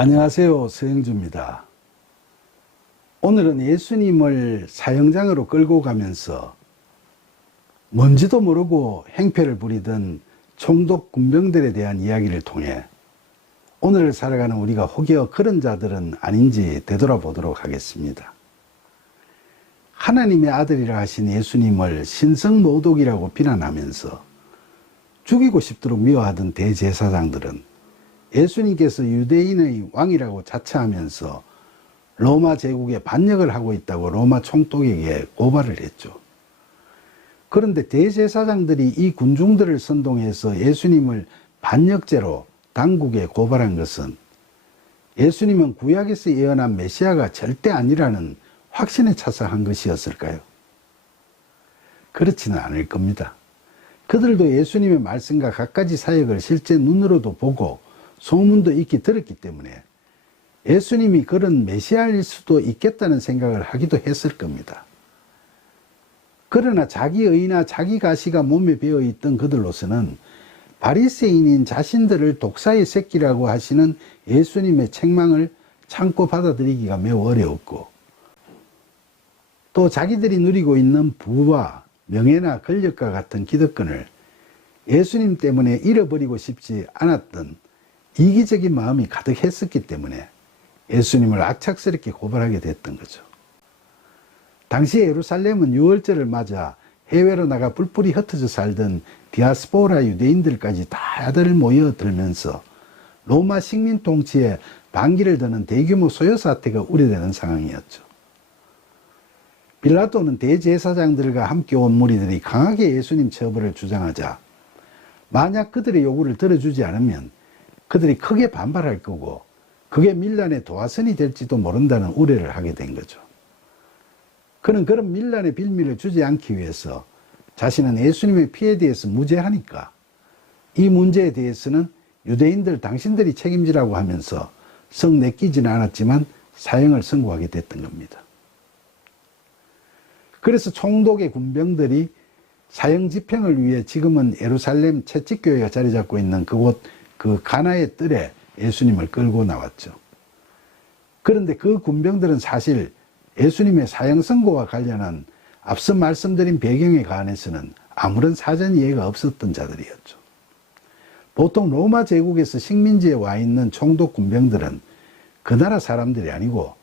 안녕하세요. 서영주입니다. 오늘은 예수님을 사형장으로 끌고 가면서 뭔지도 모르고 행패를 부리던 총독 군병들에 대한 이야기를 통해 오늘을 살아가는 우리가 혹여 그런 자들은 아닌지 되돌아보도록 하겠습니다. 하나님의 아들이라 하신 예수님을 신성모독이라고 비난하면서 죽이고 싶도록 미워하던 대제사장들은 예수님께서 유대인의 왕이라고 자처하면서 로마 제국에 반역을 하고 있다고 로마 총독에게 고발을 했죠. 그런데 대제사장들이 이 군중들을 선동해서 예수님을 반역죄로 당국에 고발한 것은 예수님은 구약에서 예언한 메시아가 절대 아니라는 확신에 차서 한 것이었을까요? 그렇지는 않을 겁니다. 그들도 예수님의 말씀과 갖가지 사역을 실제 눈으로도 보고 소문도 익히 들었기 때문에 예수님이 그런 메시아일 수도 있겠다는 생각을 하기도 했을 겁니다. 그러나 자기 의나 자기 가시가 몸에 배어 있던 그들로서는 바리새인인 자신들을 독사의 새끼라고 하시는 예수님의 책망을 참고 받아들이기가 매우 어려웠고, 또 자기들이 누리고 있는 부와 명예나 권력과 같은 기득권을 예수님 때문에 잃어버리고 싶지 않았던 이기적인 마음이 가득했었기 때문에 예수님을 악착스럽게 고발하게 됐던 거죠. 당시 예루살렘은 유월절을 맞아 해외로 나가 뿔뿔이 흩어져 살던 디아스포라 유대인들까지 다들 모여들면서 로마 식민 통치에 반기를 드는 대규모 소요 사태가 우려되는 상황이었죠. 빌라도는 대제사장들과 함께 온 무리들이 강하게 예수님 처벌을 주장하자 만약 그들의 요구를 들어주지 않으면 그들이 크게 반발할 거고 그게 밀란의 도화선이 될지도 모른다는 우려를 하게 된 거죠. 그는 그런 밀란의 빌미를 주지 않기 위해서 자신은 예수님의 피에 대해서 무죄하니까 이 문제에 대해서는 유대인들 당신들이 책임지라고 하면서 썩 내키지는 않았지만 사형을 선고하게 됐던 겁니다. 그래서 총독의 군병들이 사형 집행을 위해 지금은 예루살렘 채찍교회가 자리 잡고 있는 그곳 그 가나의 뜰에 예수님을 끌고 나왔죠. 그런데 그 군병들은 사실 예수님의 사형 선고와 관련한 앞서 말씀드린 배경에 관해서는 아무런 사전 이해가 없었던 자들이었죠. 보통 로마 제국에서 식민지에 와 있는 총독 군병들은 그 나라 사람들이 아니고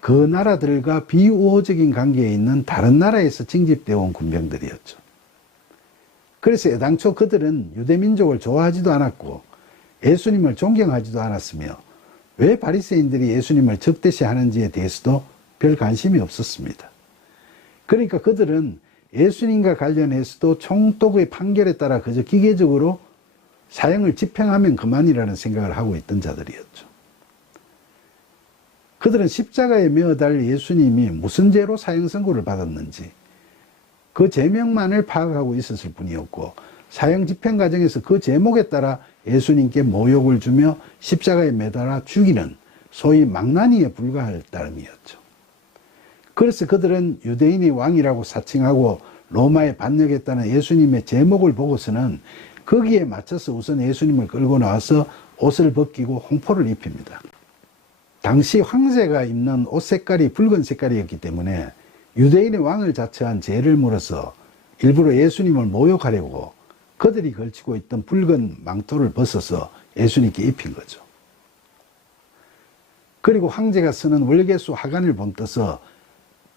그 나라들과 비우호적인 관계에 있는 다른 나라에서 징집되어 온 군병들이었죠. 그래서 애당초 그들은 유대민족을 좋아하지도 않았고 예수님을 존경하지도 않았으며 왜 바리새인들이 예수님을 적대시하는지에 대해서도 별 관심이 없었습니다. 그러니까 그들은 예수님과 관련해서도 총독의 판결에 따라 그저 기계적으로 사형을 집행하면 그만이라는 생각을 하고 있던 자들이었죠. 그들은 십자가에 매어달 예수님이 무슨 죄로 사형 선고를 받았는지 그 제명만을 파악하고 있었을 뿐이었고 사형 집행 과정에서 그 제목에 따라 예수님께 모욕을 주며 십자가에 매달아 죽이는 소위 망나니에 불과할 따름이었죠. 그래서 그들은 유대인의 왕이라고 사칭하고 로마에 반역했다는 예수님의 제목을 보고서는 거기에 맞춰서 우선 예수님을 끌고 나와서 옷을 벗기고 홍포를 입힙니다. 당시 황제가 입는 옷 색깔이 붉은 색깔이었기 때문에 유대인의 왕을 자처한 죄를 물어서 일부러 예수님을 모욕하려고 그들이 걸치고 있던 붉은 망토를 벗어서 예수님께 입힌 거죠. 그리고 황제가 쓰는 월계수 하관을 본떠서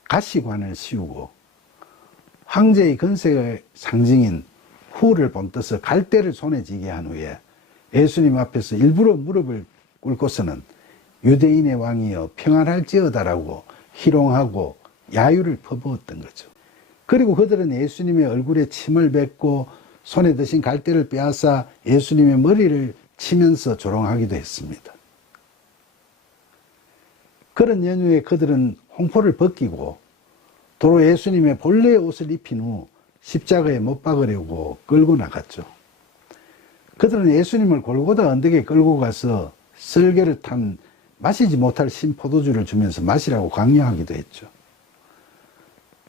가시관을 씌우고 황제의 건세의 상징인 후를 본떠서 갈대를 손에 쥐게 한 후에 예수님 앞에서 일부러 무릎을 꿇고서는 유대인의 왕이여 평안할지어다라고 희롱하고 야유를 퍼부었던 거죠. 그리고 그들은 예수님의 얼굴에 침을 뱉고 손에 드신 갈대를 빼앗아 예수님의 머리를 치면서 조롱하기도 했습니다. 그런 연후에 그들은 홍포를 벗기고 도로 예수님의 본래의 옷을 입힌 후 십자가에 못 박으려고 끌고 나갔죠. 그들은 예수님을 골고다 언덕에 끌고 가서 썰개를 탄 마시지 못할 신 포도주를 주면서 마시라고 강요하기도 했죠.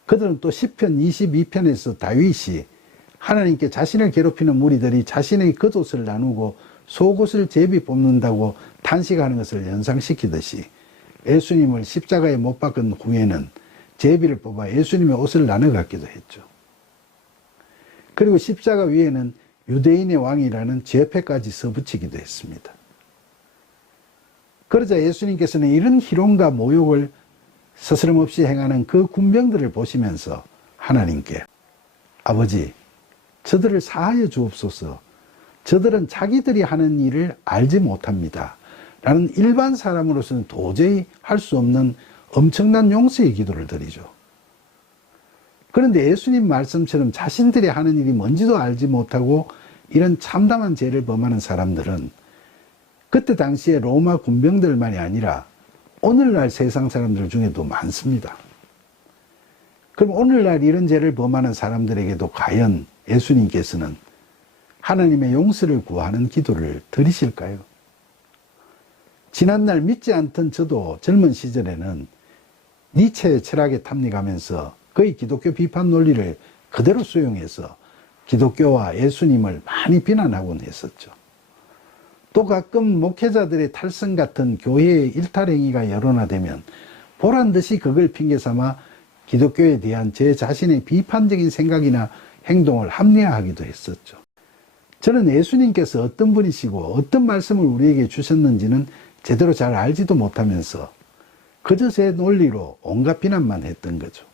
그들은 또 시편 22편에서 다윗이 하나님께 자신을 괴롭히는 무리들이 자신의 겉옷을 나누고 속옷을 제비 뽑는다고 탄식하는 것을 연상시키듯이 예수님을 십자가에 못 박은 후에는 제비를 뽑아 예수님의 옷을 나눠 갖기도 했죠. 그리고 십자가 위에는 유대인의 왕이라는 제패까지 써붙이기도 했습니다. 그러자 예수님께서는 이런 희롱과 모욕을 스스럼없이 행하는 그 군병들을 보시면서 하나님께 아버지, 저들을 사하여 주옵소서. 저들은 자기들이 하는 일을 알지 못합니다. 라는 일반 사람으로서는 도저히 할 수 없는 엄청난 용서의 기도를 드리죠. 그런데 예수님 말씀처럼 자신들이 하는 일이 뭔지도 알지 못하고 이런 참담한 죄를 범하는 사람들은 그때 당시에 로마 군병들만이 아니라 오늘날 세상 사람들 중에도 많습니다. 그럼 오늘날 이런 죄를 범하는 사람들에게도 과연 예수님께서는 하나님의 용서를 구하는 기도를 드리실까요? 지난날 믿지 않던 저도 젊은 시절에는 니체의 철학에 탐닉하면서 거의 기독교 비판 논리를 그대로 수용해서 기독교와 예수님을 많이 비난하곤 했었죠. 또 가끔 목회자들의 탈선 같은 교회의 일탈행위가 여론화되면 보란듯이 그걸 핑계삼아 기독교에 대한 제 자신의 비판적인 생각이나 행동을 합리화하기도 했었죠. 저는 예수님께서 어떤 분이시고 어떤 말씀을 우리에게 주셨는지는 제대로 잘 알지도 못하면서 그저 제 논리로 온갖 비난만 했던 거죠.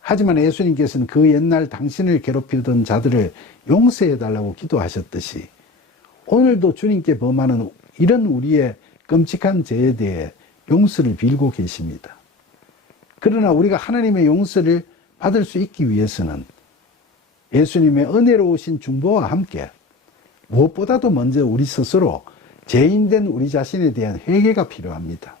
하지만 예수님께서는 그 옛날 당신을 괴롭히던 자들을 용서해달라고 기도하셨듯이 오늘도 주님께 범하는 이런 우리의 끔찍한 죄에 대해 용서를 빌고 계십니다. 그러나 우리가 하나님의 용서를 받을 수 있기 위해서는 예수님의 은혜로우신 중보와 함께 무엇보다도 먼저 우리 스스로 죄인된 우리 자신에 대한 회개가 필요합니다.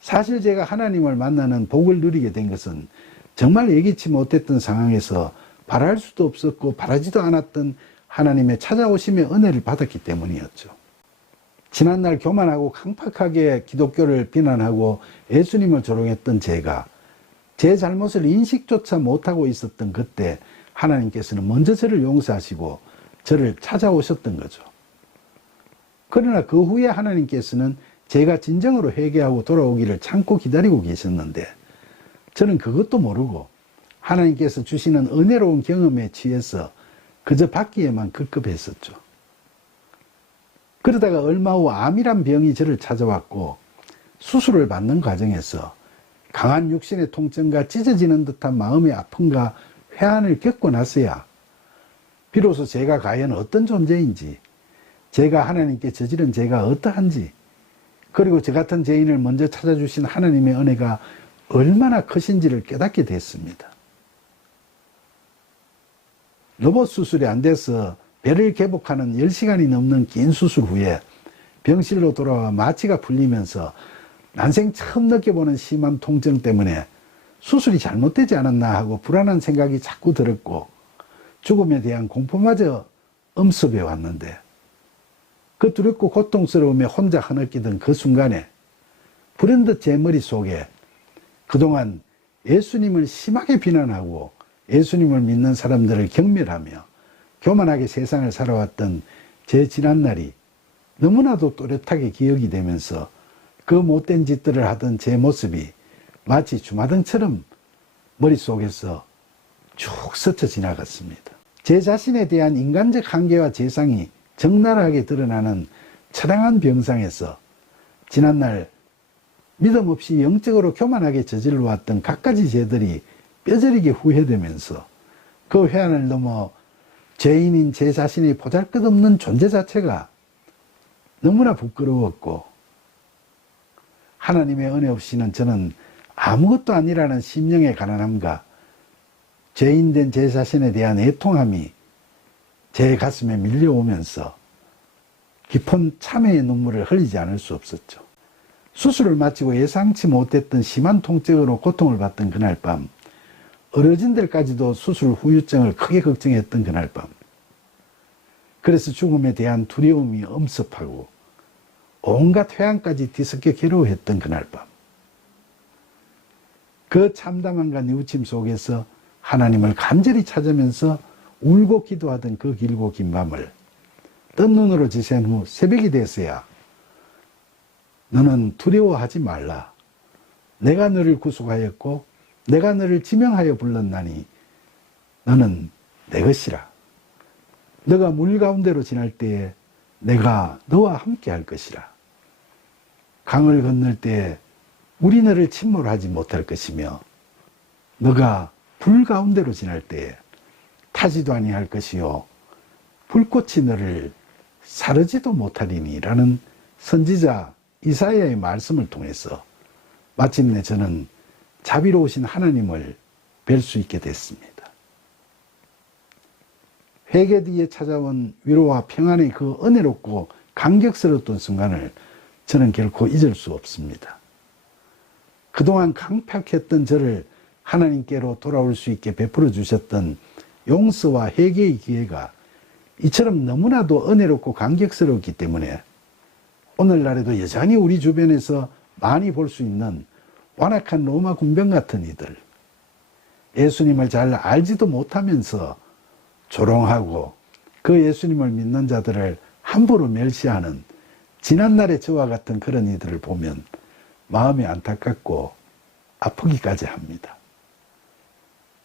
사실 제가 하나님을 만나는 복을 누리게 된 것은 정말 예기치 못했던 상황에서 바랄 수도 없었고 바라지도 않았던 하나님의 찾아오심의 은혜를 받았기 때문이었죠. 지난날 교만하고 강팍하게 기독교를 비난하고 예수님을 조롱했던 제가 제 잘못을 인식조차 못하고 있었던 그때 하나님께서는 먼저 저를 용서하시고 저를 찾아오셨던 거죠. 그러나 그 후에 하나님께서는 제가 진정으로 회개하고 돌아오기를 참고 기다리고 계셨는데 저는 그것도 모르고 하나님께서 주시는 은혜로운 경험에 취해서 그저 받기에만 급급했었죠. 그러다가 얼마 후 암이란 병이 저를 찾아왔고 수술을 받는 과정에서 강한 육신의 통증과 찢어지는 듯한 마음의 아픔과 회한을 겪고 나서야 비로소 제가 과연 어떤 존재인지, 제가 하나님께 저지른 죄가 어떠한지, 그리고 저 같은 죄인을 먼저 찾아주신 하나님의 은혜가 얼마나 크신지를 깨닫게 됐습니다. 로봇 수술이 안 돼서 배를 개복하는 10시간이 넘는 긴 수술 후에 병실로 돌아와 마취가 풀리면서 난생 처음 느껴보는 심한 통증 때문에 수술이 잘못되지 않았나 하고 불안한 생각이 자꾸 들었고 죽음에 대한 공포마저 엄습해 왔는데 그 두렵고 고통스러움에 혼자 흐느끼던 그 순간에 불현듯 제 머릿속에 그동안 예수님을 심하게 비난하고 예수님을 믿는 사람들을 경멸하며 교만하게 세상을 살아왔던 제 지난날이 너무나도 또렷하게 기억이 되면서 그 못된 짓들을 하던 제 모습이 마치 주마등처럼 머릿속에서 쭉 스쳐 지나갔습니다. 제 자신에 대한 인간적 한계와 재상이 적나라하게 드러나는 처량한 병상에서 지난날 믿음 없이 영적으로 교만하게 저질러 왔던 갖가지 죄들이 뼈저리게 후회되면서 그 회한을 넘어 죄인인 제 자신의 보잘것없는 존재 자체가 너무나 부끄러웠고 하나님의 은혜 없이는 저는 아무것도 아니라는 심령의 가난함과 죄인된 제 자신에 대한 애통함이 제 가슴에 밀려오면서 깊은 참회의 눈물을 흘리지 않을 수 없었죠. 수술을 마치고 예상치 못했던 심한 통증으로 고통을 받던 그날 밤, 어르신들까지도 수술 후유증을 크게 걱정했던 그날 밤, 그래서 죽음에 대한 두려움이 엄습하고 온갖 회한까지 뒤섞여 괴로워했던 그날 밤, 그 참담함과 뉘우침 속에서 하나님을 간절히 찾으면서 울고 기도하던 그 길고 긴 밤을 뜬 눈으로 지샌 후 새벽이 됐어야 너는 두려워하지 말라. 내가 너를 구속하였고 내가 너를 지명하여 불렀나니 너는 내 것이라. 너가 물 가운데로 지날 때에 내가 너와 함께 할 것이라. 강을 건널 때에 물이 너를 침몰하지 못할 것이며 너가 불 가운데로 지날 때에 타지도 아니할 것이요 불꽃이 너를 사르지도 못하리니 라는 선지자 이사야의 말씀을 통해서 마침내 저는 자비로우신 하나님을 뵐 수 있게 됐습니다. 회개 뒤에 찾아온 위로와 평안의 그 은혜롭고 감격스러웠던 순간을 저는 결코 잊을 수 없습니다. 그동안 강팍했던 저를 하나님께로 돌아올 수 있게 베풀어 주셨던 용서와 회개의 기회가 이처럼 너무나도 은혜롭고 감격스럽기 때문에 오늘날에도 여전히 우리 주변에서 많이 볼 수 있는 완악한 로마 군병 같은 이들, 예수님을 잘 알지도 못하면서 조롱하고 그 예수님을 믿는 자들을 함부로 멸시하는 지난날의 저와 같은 그런 이들을 보면 마음이 안타깝고 아프기까지 합니다.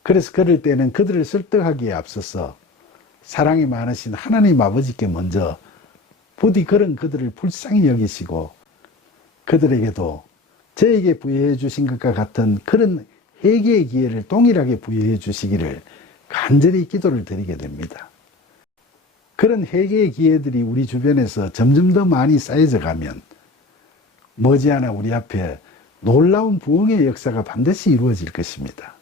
그래서 그럴 때는 그들을 설득하기에 앞서서 사랑이 많으신 하나님 아버지께 먼저 부디 그런 그들을 불쌍히 여기시고 그들에게도 저에게 부여해 주신 것과 같은 그런 회개의 기회를 동일하게 부여해 주시기를 간절히 기도를 드리게 됩니다. 그런 회개의 기회들이 우리 주변에서 점점 더 많이 쌓여져 가면 머지않아 우리 앞에 놀라운 부흥의 역사가 반드시 이루어질 것입니다.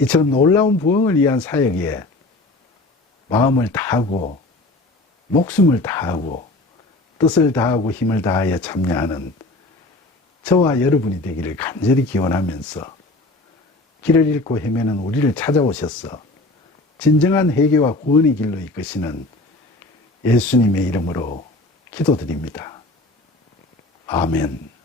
이처럼 놀라운 부흥을 위한 사역에 마음을 다하고 목숨을 다하고 뜻을 다하고 힘을 다하여 참여하는 저와 여러분이 되기를 간절히 기원하면서 길을 잃고 헤매는 우리를 찾아오셔서 진정한 회개와 구원의 길로 이끄시는 예수님의 이름으로 기도드립니다. 아멘.